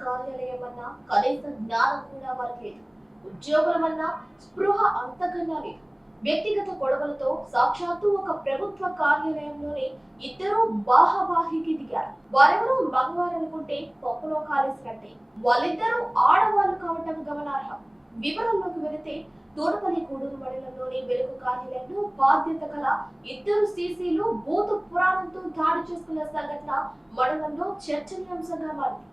కార్యాలయం అన్న కనీస జ్ఞానం కూడా వారికి లేదు. ఉద్యోగులమన్న స్పృహ అంతకన్నా లేదు. వ్యక్తిగత గొడవలతో సాక్షాత్తు ఒక ప్రభుత్వ కార్యాలయంలోనే ఇద్దరు బాహాబాహికి దిగారు. వారెవరూ మగవారనుకుంటే పప్పులో కాలేసినట్టే. వాళ్ళిద్దరూ ఆడవాళ్లు కావటం గమనార్హం. వివరంలోకి వెళితే తోటపల్లి గూడూరు మండలంలోని వెలుగు కార్యాలయంలో బాధ్యత గల ఇద్దరు సీసీలు బూతు పురాణంతో దాడి చేసుకున్న సంఘటన మండలంలో చర్చనీయాంశంగా మారింది.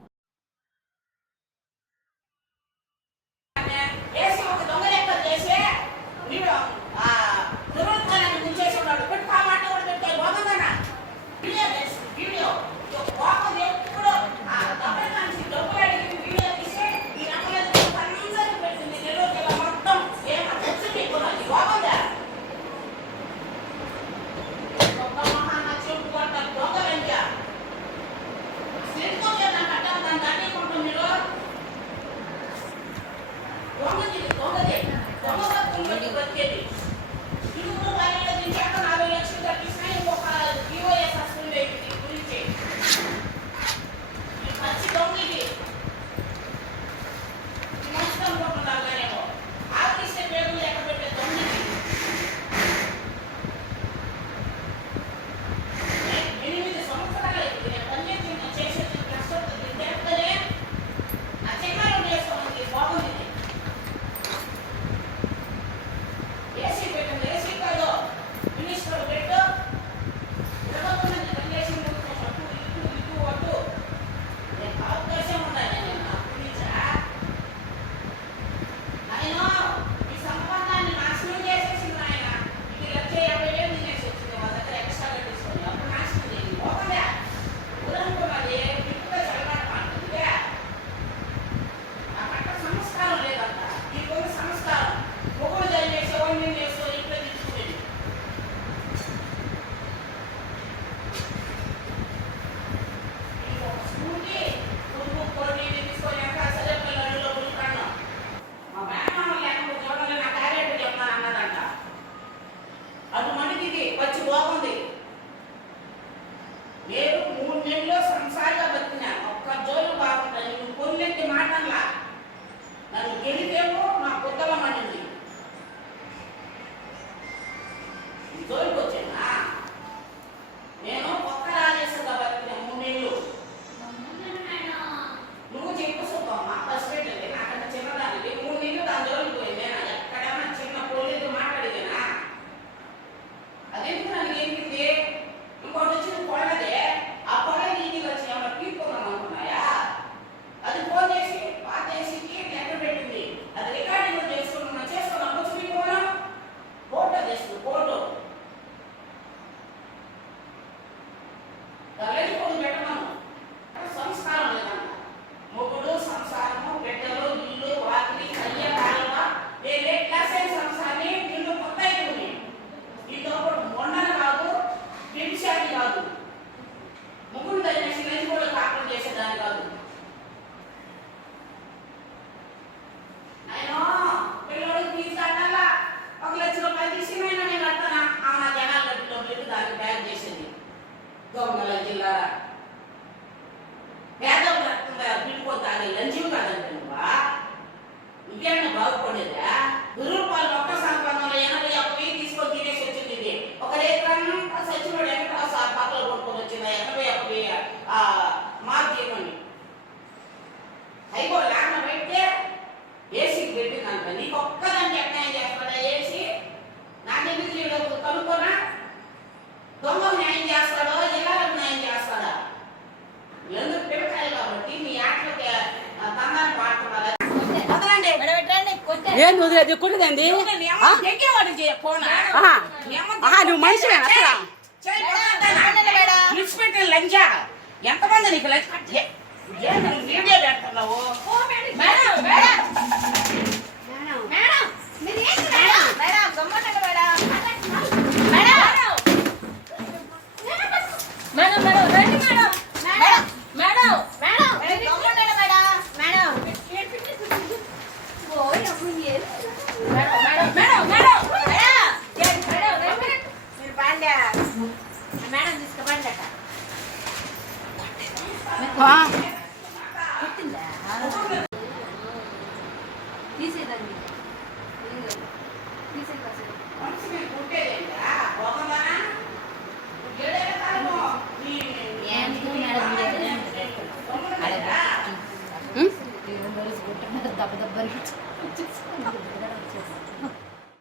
ఏంది వదిలేదు ఎక్కుంటుందండి నువ్వు మనిషివే అసలు లంచా ఎంతమంది నీకు వీడియో పెడుతున్నావు కుట్టిందా తీసేదండి తీసే కాసేపు మనిషిని కుట్టేదేంటా? పోగలా? ఏడేళ్ళ కాలము? దొంగలుండేదా? దెబ్బ దెబ్బ